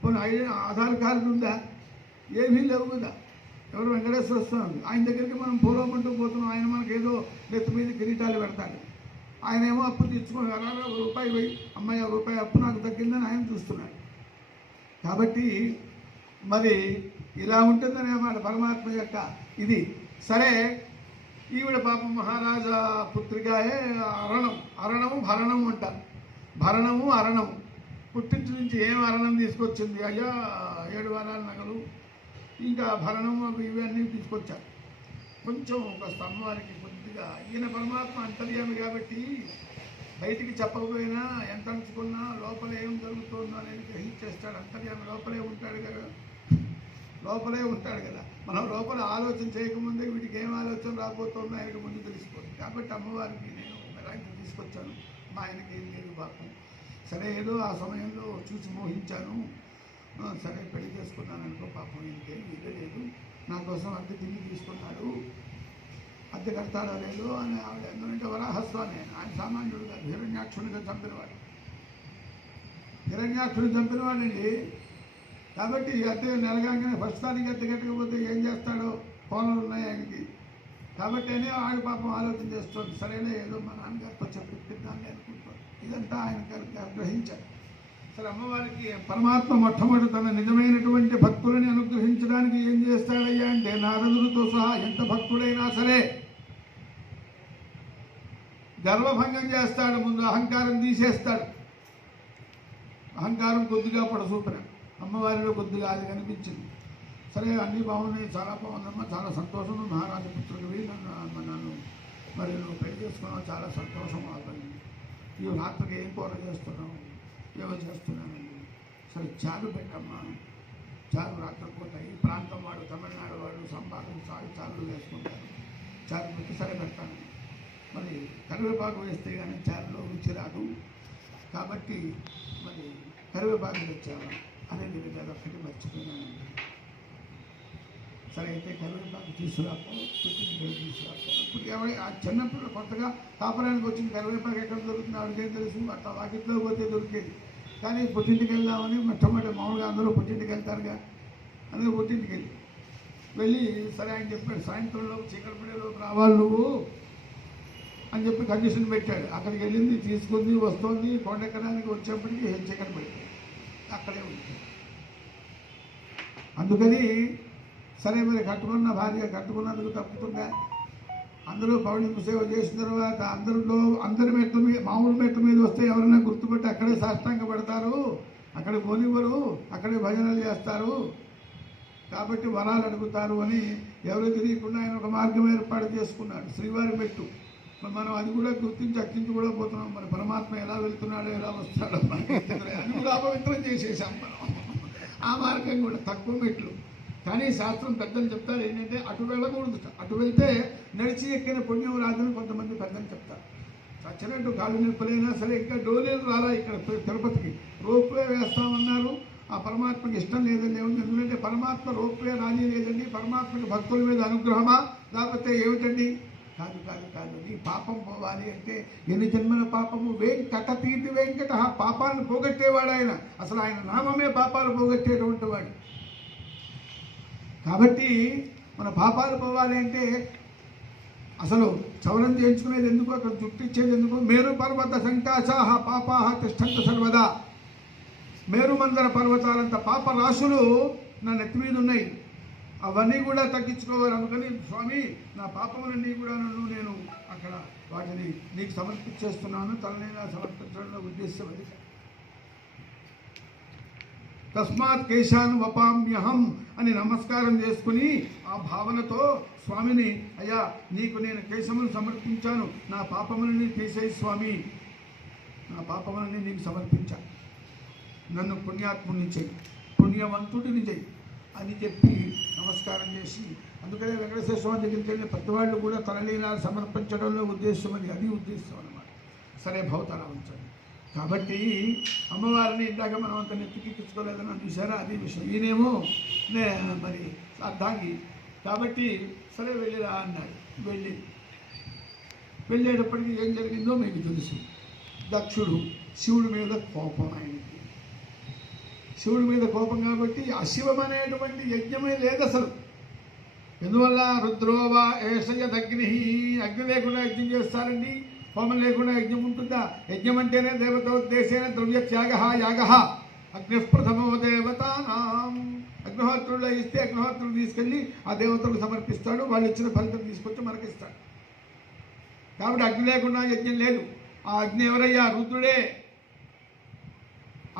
పోనీ ఆధార్ కార్డు ఉందా? ఏమీ లేవు కదా. ఎవరు? వెంకటేశ్వర స్వామి. ఆయన దగ్గరికి మనం పూర్వమంటూ పోతున్నాం, ఆయన మనకి ఏదో నెత్తి మీద కిరీటాలు పెడతాడు. ఆయన ఏమో అప్పు తెచ్చుకొని అలాగే రూపాయి పోయి అమ్మాయి రూపాయి అప్పు నాకు తగ్గిందని ఆయన చూస్తున్నాడు. కాబట్టి మరి ఇలా ఉంటుందనే మాట పరమాత్మ యొక్క ఇది. సరే, ఈవిడ పాపం మహారాజా పుత్రికాయే అరణము భరణము అంటారు. భరణము అరణము. పుట్టింటి నుంచి ఏం అరణం తీసుకొచ్చింది? అయ్యా 7 వారాల నగలు, ఇంకా భరణము ఇవన్నీ తీసుకొచ్చారు. కొంచెం ఒక స్తంభానికి కొద్దిగా ఈయన పరమాత్మ అంతర్యామి కాబట్టి బయటికి చెప్పకపోయినా ఎంత అంచుకున్నా లోపల ఏం జరుగుతుందో అనేది గ్రహించేస్తాడు. అంతర్యామి లోపలే ఉంటాడు కదా, లోపలే ఉంటాడు కదా. మనం లోపల ఆలోచన చేయకముందే వీటికి ఏం ఆలోచన రాబోతుందో ఆయనకు ముందు తెలిసిపోతుంది. కాబట్టి అమ్మవారికి నేను మెరాయికి తీసుకొచ్చాను. మా ఆయనకి ఏం లేదు పాపం. సరే, ఏదో ఆ సమయంలో చూసి మోహించాను, సరే పెళ్లి చేసుకున్నాను అనుకో. పాపం ఇంకేం ఇదే లేదు, నా కోసం అద్దె తిండి తీసుకున్నాడు, అద్దె కడతాడో లేదు అని ఆవిడ. ఎందుకంటే వరాహస్వామి ఆయన సామాన్యుడు కాదు, హిరణ్యాక్షునిగా చంపినవాడు. హిరణ్యాక్షుని చంపినవాడండి. కాబట్టి అద్దె నెలగానే ప్రస్తుతానికి అద్దె కట్టకపోతే ఏం చేస్తాడో, కోనలు ఉన్నాయి ఆయనకి. కాబట్టి అనే ఆవిడ పాపం ఆలోచన చేస్తుంది. సరేనా, ఏదో మా నాన్నగారితో చెప్పిద్దాన్ని అనుకుంటాడు. ఇదంతా ఆయన గ్రహించాడు. సరే, అమ్మవారికి పరమాత్మ మొట్టమొదటి తన నిజమైనటువంటి భక్తులని అనుగ్రహించడానికి ఏం చేస్తాడయ్యా అంటే, నారదులతో సహా ఎంత భక్తుడైనా సరే గర్వభంగం చేస్తాడు. ముందు అహంకారం తీసేస్తాడు. అహంకారం కొద్దిగా పడసూపిన అమ్మవారిలో కొద్దిగా అది కనిపించింది. సరే, అన్నీ బాగున్నాయి, చాలా బాగుందమ్మా, చాలా సంతోషం, మహారాజు పుత్రుడివి, నన్ను మరి నువ్వు పెళ్లి చేసుకున్నావు, చాలా సంతోషం. ఆపని ఈ రాత్రికి ఏం కూర చేస్తున్నావు? ఏమో చేస్తున్నానండి. సరే, చారు పెట్టమ్మా, చారు రాత్రిపూట. ఈ ప్రాంతం వాడు, తమిళనాడు వాడు సంపాదన చారులు వేసుకుంటారు. చారు పెట్టి సరే పెడతాను. మరి కరివేపాకు వేస్తే కానీ చారులో రుచి రాదు, కాబట్టి మరి కరివేపాకు తెచ్చావా అనేది లేదు, ఒక్కటి మర్చిపోయినానండి. సరే, అయితే కరివేపాకు తీసుకురాపో, పుట్టింటికి తీసుకురాపో. ఇప్పుడు ఎవరి ఆ చిన్నప్పుడు కొత్తగా కాపురానికి వచ్చిన కరివేపాకు ఎక్కడ దొరుకుతుంది ఆవిడకేం తెలుసు? అట్లా వాకిట్లో పోతే దొరికేది. కానీ పుట్టింటికి వెళ్దామని మొట్టమొదటి మామూలుగా అందరూ పుట్టింటికి వెళ్తారుగా, అందుకే పుట్టింటికి వెళ్ళి సరే ఆయన చెప్పాడు, సాయంత్రంలో చీకటి పడేలోపు రావాలి నువ్వు అని చెప్పి కండిషన్ పెట్టాడు. అక్కడికి వెళ్ళింది, తీసుకుంది, వస్తుంది. కొండెక్కడానికి వచ్చేప్పటికి చీకటి పెట్టాడు, అక్కడే ఉంది. అందుకని సరే, మరి కట్టుకున్న భార్య కట్టుకున్నందుకు తప్పుతుందా? అందరూ పౌర్ణమి సేవ చేసిన తర్వాత అందరి మెట్ల మీద, మామూలు మెట్ల మీద వస్తే ఎవరైనా గుర్తుపెట్టి అక్కడే సాష్టాంగ పడతారు, అక్కడ పోనివ్వరు, అక్కడే భజనలు చేస్తారు, కాబట్టి వరాలు అడుగుతారు అని ఎవరు తెలియకుండా ఆయన ఒక మార్గం ఏర్పాటు చేసుకున్నాడు, శ్రీవారి మెట్టు. మనం అది కూడా గుర్తించి అక్కించి కూడా పోతున్నాం. మరి పరమాత్మ ఎలా వెళ్తున్నాడో ఎలా వస్తాడో అది కూడా అపవిత్రం చేసేసాం మనం. ఆ మార్గం కూడా తక్కువ మెట్లు. కానీ శాస్త్రం పెద్దలు చెప్తారు ఏంటంటే, అటు వెళ్ళకూడదు, అటు వెళ్తే నడిచి ఎక్కిన పుణ్యం రాదని కొంతమంది పెద్దలు చెప్తారు. చచ్చినట్టు కాళ్ళు నొప్పులైనా సరే, ఇంకా డోలేలు రాలా ఇక్కడ తిరుపతికి, రోప్వే వేస్తామన్నారు. ఆ పరమాత్మకి ఇష్టం లేదని ఏముంది? ఎందుకంటే పరమాత్మ రోప్వే రాని లేదండి. పరమాత్మకి భక్తుల మీద అనుగ్రహమా, లేకపోతే ఏమిటండి? కాదు కాదు కాదు. నీ పాపం పోవాలి అంటే ఎన్ని జన్మల పాపము? వెంకటతీతి వెంకట, పాపాలను పోగొట్టేవాడు ఆయన. అసలు ఆయన నామమే పాపాలు పోగొట్టేటువంటి వాడు. కాబట్టి మన పాపాలు పోవాలి అంటే అసలు చవరం చేయించుకునేది ఎందుకు, అక్కడ జుట్టు ఇచ్చేది ఎందుకు? మేరు పర్వత సంకాశాహ పాపాహ తిష్టంత సర్వదా. మేరుమందర పర్వతాలంత పాప రాశులు నా నెత్తి మీద ఉన్నాయి, అవన్నీ కూడా తగ్గించుకోవాలి. అందుకని స్వామి, నా పాపములన్నీ కూడా నేను అక్కడ వాటిని నీకు సమర్పించేస్తున్నాను. తనని సమర్పించడంలో ఉద్దేశం అది. తస్మాత్ కేశాన్ వపామ్యహం అని నమస్కారం చేసుకుని ఆ భావనతో స్వామిని, అయ్యా నీకు నేను కేశములు సమర్పించాను, నా పాపములని తీసేయి స్వామి, నా పాపములని నీకు సమర్పించాను, నన్ను పుణ్యాత్ముని చెయ్యి, పుణ్యవంతుడిని చెయ్యి అని చెప్పి నమస్కారం చేసి, అందుకనే వెంకటేశ్వర స్వామి దగ్గరికి వెళ్ళిన ప్రతి వాళ్ళు కూడా తలలీనాలు సమర్పించడంలో ఉద్దేశం అది ఉద్దేశం అన్నమాట. సరే భవతారా ఉంచండి. కాబట్టి అమ్మవారిని ఇందాక మనం అంత నెత్తికెక్కించుకోలేదని చూసారా, అది విషయం. ఈయనేమో మరి అర్థాంగి కాబట్టి సరే వెళ్ళిరా అన్నాడు. వెళ్ళేటప్పటికి ఏం జరిగిందో మీకు తెలుసు. దక్షుడు శివుడి మీద కోపం, ఆయనకి శివుడి మీద కోపం కాబట్టి అశివం అనేటువంటి యజ్ఞమే లేదు అసలు. ఎందువల్ల రుద్రోవా ఏషయదగ్ని, అగ్ని లేకుండా యజ్ఞం చేస్తారండి, హోమం లేకుండా యజ్ఞం ఉంటుందా? యజ్ఞం అంటేనే దేవతోద్దేశేన ద్రవ్య త్యాగ యాగ, అగ్నిప్రథమో దేవతానాం. అగ్నిహోత్రుల్లో ఇస్తే అగ్నిహోత్రులు తీసుకెళ్ళి ఆ దేవతలకు సమర్పిస్తాడు, వాళ్ళు ఇచ్చిన ఫలితం తీసుకొచ్చి మనకిస్తాడు. కాబట్టి అగ్ని లేకుండా యజ్ఞం లేదు. ఆ అగ్ని ఎవరయ్యా? రుద్రుడే.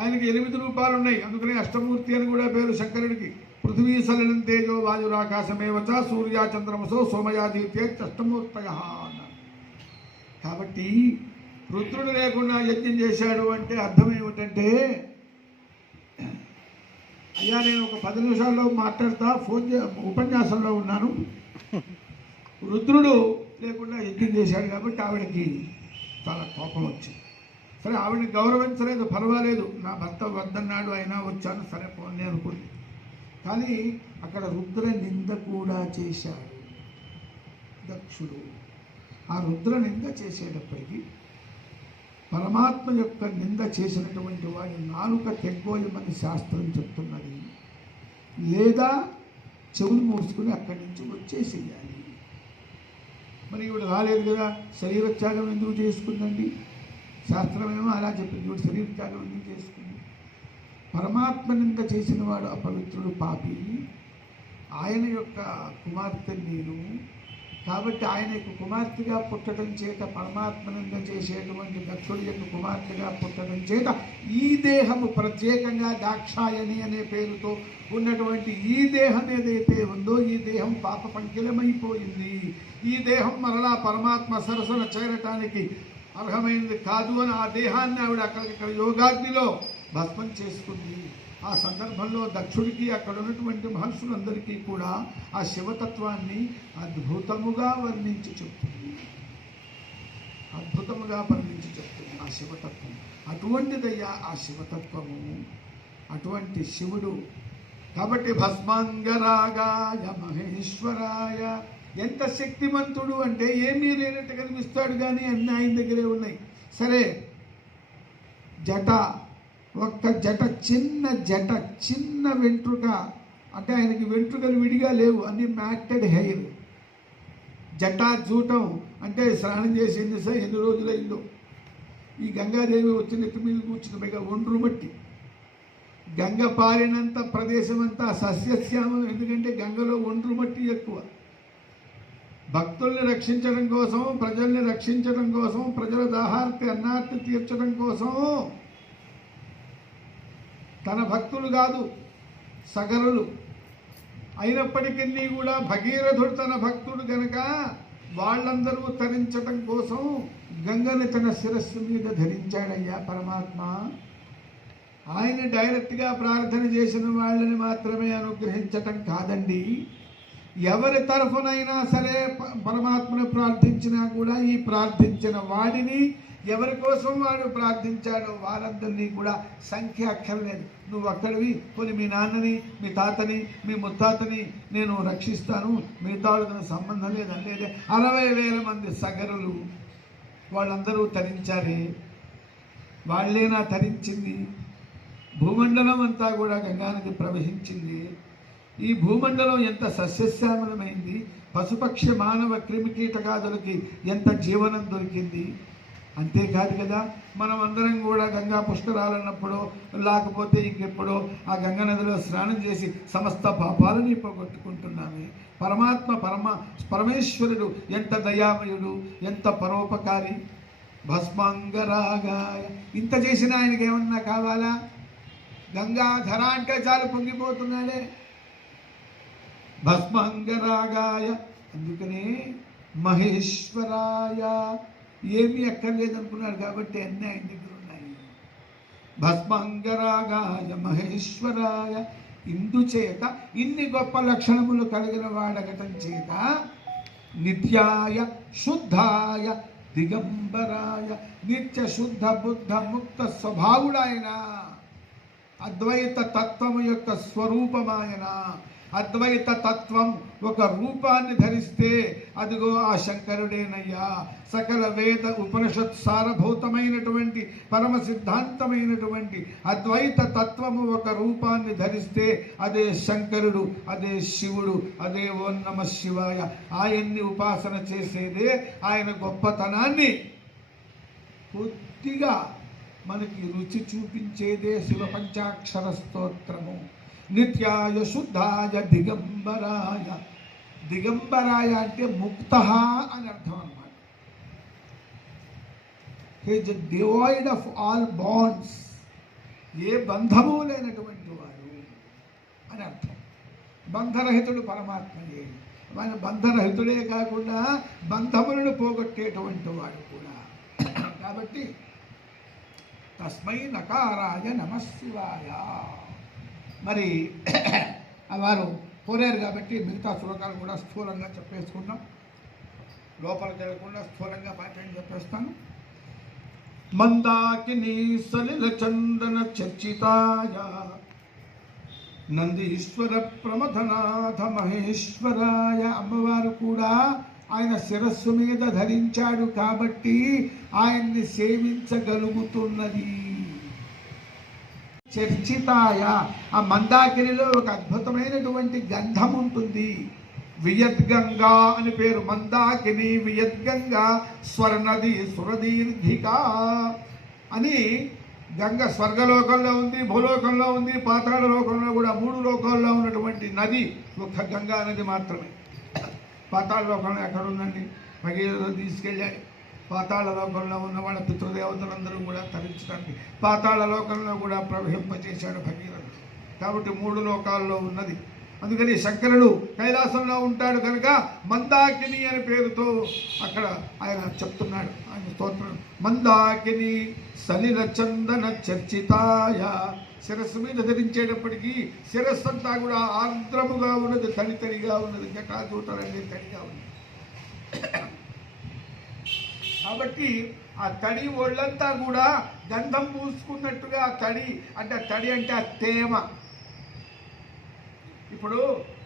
ఆయనకి 8 రూపాలు ఉన్నాయి, అందుకని అష్టమూర్తి అని కూడా పేరు శంకరుడికి. పృథ్వీ సలిలం తేజో వాయురాకాశమేవచ సూర్య చంద్రమసో సోమయాదిత్య అష్టమూర్తయ అన్నారు. కాబట్టి రుద్రుడు లేకుండా యజ్ఞం చేశాడు అంటే అర్థం ఏమిటంటే, అయ్యా నేను ఒక 10 నిమిషాల్లో మాట్లాడతా, ఉపన్యాసంలో ఉన్నాను, రుద్రుడు లేకుండా యజ్ఞం చేశాడు కాబట్టి ఆవిడకి చాలా కోపం వచ్చింది. సరే ఆవిడని గౌరవించలేదు, పర్వాలేదు, నా భర్త వద్దన్నాడు అయినా వచ్చాను, సరే పోనీ అనుకుంది. కానీ అక్కడ రుద్ర నింద కూడా చేశాడు దక్షుడు. ఆ రుద్ర నింద చేసేటప్పటికి పరమాత్మ యొక్క నింద చేసినటువంటి వాడి నాలుక తెగ్గోయమని శాస్త్రం చెప్తున్నది, లేదా చెవులు మూసుకుని అక్కడి నుంచి వచ్చేసేయాలి. మరి ఇవిడ రాలేదు కదా, శరీర త్యాగం ఎందుకు చేసుకుందండి? శాస్త్రమేమో అలా చెప్పింది, ఇవిడ శరీర త్యాగం ఎందుకు చేసుకుంది? పరమాత్మ నింద చేసిన వాడు అపవిత్రుడు, పాపి. ఆయన యొక్క కుమార్తె నేను కాబట్టి ఆయన యొక్క కుమార్తెగా పుట్టడం చేత, పరమాత్మ నింద చేసేటువంటి దక్షుడి యొక్క కుమార్తెగా పుట్టడం చేత ఈ దేహము ప్రత్యేకంగా దాక్షాయణి అనే పేరుతో ఉన్నటువంటి ఈ దేహం ఏదైతే ఉందో ఈ దేహం పాప పంకిలమైపోయింది. ఈ దేహం మరలా పరమాత్మ సరసన చేరటానికి అర్హమైనది కాదు అని ఆ దేహాన్ని ఆవిడ అక్కడిక్కడ యోగాగ్నిలో భస్మం చేసుకుంది. ఆ సందర్భంలో దక్షుడికి అక్కడ ఉన్నటువంటి మహర్షులందరికీ కూడా ఆ శివతత్వాన్ని అద్భుతముగా వర్ణించి చెప్తుంది, ఆ శివతత్వం. అటువంటిదయ్యా ఆ శివతత్వము, అటువంటి శివుడు. కాబట్టి భస్మాంగరాగాయ మహేశ్వరాయ, ఎంత శక్తిమంతుడు అంటే ఏమీ లేనట్టు కనిపిస్తాడు, కానీ అన్నీ ఆయన దగ్గరే ఉన్నాయి. సరే జట, ఒక్క జట, చిన్న వెంట్రుక, అంటే ఆయనకి వెంట్రుకలు విడిగా లేవు, అన్ని మ్యాటెడ్ హెయిర్. జటా జూటం అంటే స్నానం చేసి ఎన్ని రోజులైందో. ఈ గంగాదేవి వచ్చిన ఎత్తు మీద కూర్చుని పైగా ఒండ్రు మట్టి. గంగ పారినంత ప్రదేశం అంతా సస్యశ్యామం, ఎందుకంటే గంగలో ఒండ్రు మట్టి ఎక్కువ. భక్తుల్ని రక్షించడం కోసం, ప్రజల్ని రక్షించడం కోసం, ప్రజల దాహార్తి అన్నార్తి తీర్చడం కోసం తన భక్తులు కాదు సగరులు అయినప్పటికీ కూడా భగీరథుడు తన భక్తుడు గనక వాళ్ళందరూ తరించటం కోసం గంగని తన శిరస్సు మీద ధరించాడయ్యా పరమాత్మ. ఆయన డైరెక్ట్గా ప్రార్థన చేసిన వాళ్ళని మాత్రమే అనుగ్రహించటం కాదండి, ఎవరి తరఫునైనా సరే పరమాత్మను ప్రార్థించినా కూడా ఈ ప్రార్థించిన వాడిని ఎవరి కోసం వాడు ప్రార్థించాడో వారందరినీ కూడా సంఖ్య అక్కర్లేదు. నువ్వు అక్కడివి, కొన్ని మీ నాన్నని, మీ తాతని, మీ ముత్తాతని నేను రక్షిస్తాను, మిగతాళ్ళతో సంబంధం లేదు అంటే 60,000 మంది సగరులు వాళ్ళందరూ తరించారే, వాళ్ళేనా తరించింది? భూమండలం అంతా కూడా గంగానది ప్రవహించింది. ఈ భూమండలం ఎంత సస్యశ్యామలమైంది, పశుపక్షి మానవ క్రిమికీటకాదులకి ఎంత జీవనం దొరికింది. అంతేకాదు కదా, మనం అందరం కూడా గంగా పుష్కరాలన్నప్పుడు లేకపోతే ఇంకెప్పుడో ఆ గంగా నదిలో స్నానం చేసి సమస్త పాపాలని పోగొట్టుకుంటున్నామే. పరమేశ్వరుడు ఎంత దయామయుడు, ఎంత పరోపకారి. భస్మాంగరాగాయ, ఇంత చేసిన ఆయనకి ఏమన్నా కావాలా? గంగాధర అంటే చాలు పొంగిపోతున్నాడే. భస్మంగరాగాయ, అందుకనే మహేశ్వరాయ, ఏమీ అక్కర్లేదనుకున్నాడు కాబట్టి అన్నీ ఆయన దగ్గర ఉన్నాయి. భస్మంగరాగాయ మహేశ్వరాయ, ఇందుచేత ఇన్ని గొప్ప లక్షణములు కలిగిన వాడగటం చేత నిత్యాయ శుద్ధాయ దిగంబరాయ, నిత్య శుద్ధ బుద్ధ ముక్త స్వభావుడాయన, అద్వైత తత్వము యొక్క స్వరూపమాయన. అద్వైత తత్వం ఒక రూపాన్ని ధరిస్తే అదిగో ఆ శంకరుడేనయ్యా. సకల వేద ఉపనిషత్ సారభూతమైనటువంటి పరమ సిద్ధాంతమైనటువంటి అద్వైత తత్వము ఒక రూపాన్ని ధరిస్తే అదే శంకరుడు, అదే శివుడు, అదే ఓం నమః శివాయ. ఆయన్ని ఉపాసన చేసేదే ఆయన గొప్పతనాన్ని కొద్దిగా మనకి రుచి చూపించేదే శివ పంచాక్షర స్తోత్రము. నిత్యాయ శుద్ధాయ దిగంబరాయ, దిగంబరాయ అంటే ముక్త అని అర్థం అన్నమాట. Is divide of all bonds, ఏ బంధము లేనటువంటి వాడు అని అర్థం. బంధరహితుడు పరమాత్మయే. ఆయన బంధరహితుడే కాకుండా బంధములను పోగొట్టేటువంటి వాడు కూడా. కాబట్టి తస్మై నకారాయ నమః శివాయ. మరి వారు కోరారు కాబట్టి మిగతా శ్లోకాలు కూడా స్థూలంగా చెప్పేసుకున్నాం. లోపల జరగకుండా స్థూలంగా పాఠ్యం చెప్పేస్తాను. మందాకిని సలిల చందన చర్చితాయ నందీశ్వర ప్రమథనాథ మహేశ్వరాయ. అమ్మవారు కూడా ఆయన శిరస్సు మీద ధరించాడు కాబట్టి ఆయన్ని సేవించగలుగుతున్నది. చర్చితాయ, ఆ మందాకినిలో ఒక అద్భుతమైనటువంటి గంధం ఉంటుంది. వియద్గంగా అని పేరు. మందాకిని వియద్గంగా స్వర్ణది సురదీర్ఘిక అని. గంగ స్వర్గలోకంలో ఉంది, భూలోకంలో ఉంది, పాతాళ లోకంలో కూడా, 3 లోకాల్లో ఉన్నటువంటి నది ఒక్క గంగా నది మాత్రమే. పాతాళ లోకంలో ఎక్కడుందండి? భగీరథుడు తీసుకెళ్ళాడు. పాతాళ లోకంలో ఉన్న వాళ్ళ పితృదేవతలందరూ కూడా తరించడానికి పాతాళ లోకంలో కూడా ప్రవహింపచేశాడు భగీరథుడు. కాబట్టి 3 లోకాల్లో ఉన్నది. అందుకని శంకరుడు కైలాసంలో ఉంటాడు కనుక మందాకిని అనే పేరుతో అక్కడ ఆయన చెప్తున్నాడు. ఆయన స్తోత్రం మందాకిని సలిల చందన చర్చితాయ. శిరస్సు మీద ధరించేటప్పటికీ శిరస్సు అంతా కూడా ఆర్ద్రముగా ఉన్నది, తడితడిగా ఉన్నది, జటాజూటలన్నీ తడిగా ఉంది. కాబట్టి ఆ తడి ఒళ్ళంతా కూడా గంధం పూసుకున్నట్టుగా తడి అంటే ఆ తేమ. ఇప్పుడు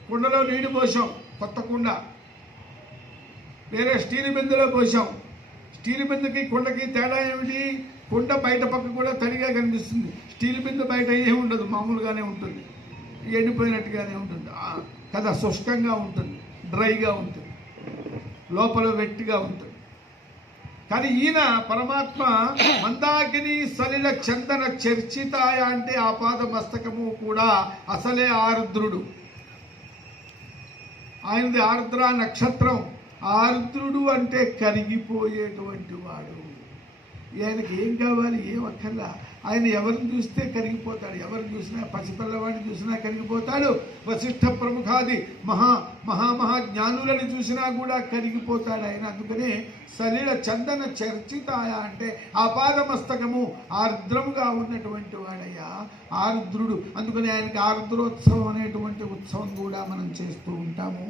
కుండలో నీళ్లు పోసాం, కొత్త కుండ, వేరే స్టీల్ బిందెలో పోసాం. స్టీల్ బిందెకి కుండకి తేడా ఏమిటి? కుండ బయట పక్క కూడా తడిగా కనిపిస్తుంది, స్టీల్ బిందె బయట ఏమి ఉండదు, మామూలుగానే ఉంటుంది, ఎండిపోయినట్టుగానే ఉంటుంది కదా, శుష్కంగా ఉంటుంది, డ్రైగా ఉంటుంది, లోపల వెట్టిగా ఉంటుంది. కానీ ఈయన పరమాత్మ మందాకిని సలిల చందన చర్చితాయ అంటే ఆపాద మస్తకము కూడా అసలే ఆరుద్రుడు. ఆయనది ఆరుద్ర నక్షత్రం. ఆరుద్రుడు అంటే కరిగిపోయేటువంటి వాడు. ఆయనకి ఏం కావాలి? ఏం అక్కర్లా. ఆయన ఎవరిని చూస్తే కరిగిపోతాడు. ఎవరిని చూసినా, పసిపిల్లవాడిని చూసినా కరిగిపోతాడు. వశిష్ఠ ప్రముఖాది మహాజ్ఞానులని చూసినా కూడా కరిగిపోతాడు ఆయన. అందుకనే సలిల చందన చర్చితాయ అంటే ఆపాదమస్తకము ఆర్ద్రముగా ఉన్నటువంటి వాడయ్యా ఆరుద్రుడు. అందుకని ఆయనకి ఆరుద్రోత్సవం అనేటువంటి ఉత్సవం కూడా మనం చేస్తూ ఉంటాము.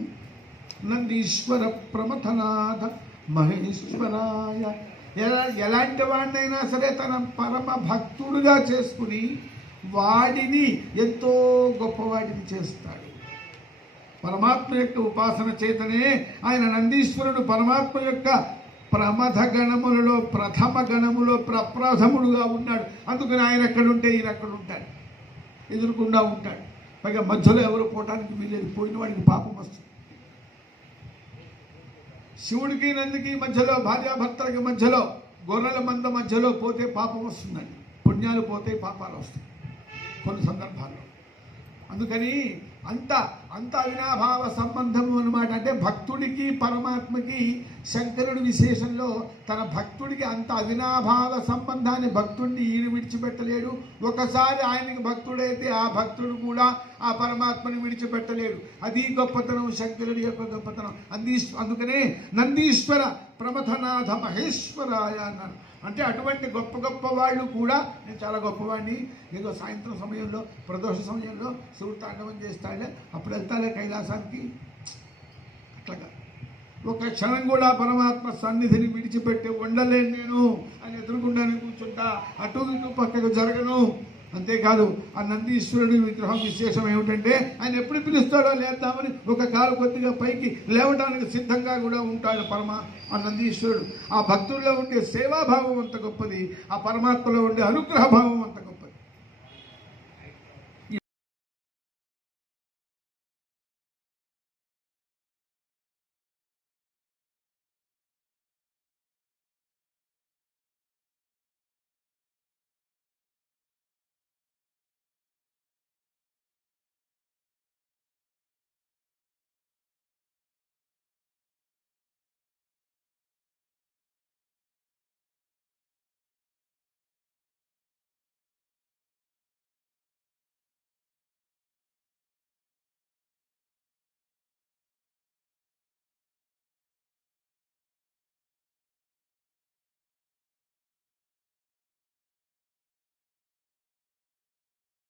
నందీశ్వర ప్రమథనాథ మహేశ్వరాయ. ఎలాంటి వాడినైనా సరే తన పరమ భక్తుడుగా చేసుకుని వాడిని ఎంతో గొప్పవాడిని చేస్తాడు. పరమాత్మ యొక్క ఉపాసన చేతనే ఆయన నందీశ్వరుడు పరమాత్మ యొక్క ప్రమథ గణములలో ప్రథమ గణములో ప్రప్రథముడుగా ఉన్నాడు. అందుకని ఆయన ఎక్కడుంటే ఈయన అక్కడ ఉంటాడు, ఎదురుకుండా ఉంటాడు. పైగా మధ్యలో ఎవరు పోవటానికి వీలేదు, పోయిన వాడికి పాపం వస్తుంది. శివుడికి నందికి మధ్యలో, భార్యాభర్తలకి మధ్యలో, గొర్రెల మంద మధ్యలో పోతే పాపం వస్తుందండి. పుణ్యాలు పోతే పాపాలు వస్తాయి కొన్ని సందర్భాల్లో. అందుకని అంత అంత అవినాభావ సంబంధము అన్నమాట. అంటే భక్తుడికి పరమాత్మకి శంకరుడి విశేషంలో తన భక్తుడికి అంత అవినాభావ సంబంధాన్ని భక్తుడిని ఈయన విడిచిపెట్టలేడు. ఒకసారి ఆయనకి భక్తుడైతే ఆ భక్తుడు కూడా ఆ పరమాత్మని విడిచిపెట్టలేడు. అది గొప్పతనం, శంకరుడి యొక్క గొప్పతనం. అందుకనే నందీశ్వర ప్రమథనాథ మహేశ్వరాయ అన్నారు. అంటే అటువంటి గొప్ప గొప్ప వాళ్ళు కూడా, నేను చాలా గొప్పవాడిని, ఏదో సాయంత్రం సమయంలో ప్రదోష సమయంలో సూర్యతాండవం చేస్తాడే అప్పుడు వెళ్తాడే కైలాసానికి, అట్లాగా ఒక క్షణం కూడా పరమాత్మ సన్నిధిని విడిచిపెట్టి ఉండలేను నేను అని ఎదురుకుండానే కూర్చుంటా, అటు ఇటు పక్కకు జరగను. అంతేకాదు ఆ నందీశ్వరుడి విగ్రహం విశేషం ఏమిటంటే ఆయన ఎప్పుడు పిలుస్తాడో లేద్దామని ఒక కాలు కొద్దిగా పైకి లేవడానికి సిద్ధంగా కూడా ఉంటాడు ఆ నందీశ్వరుడు. ఆ భక్తుల్లో ఉండే సేవాభావం అంత గొప్పది, ఆ పరమాత్మలో ఉండే అనుగ్రహ భావం అంత గొప్పది.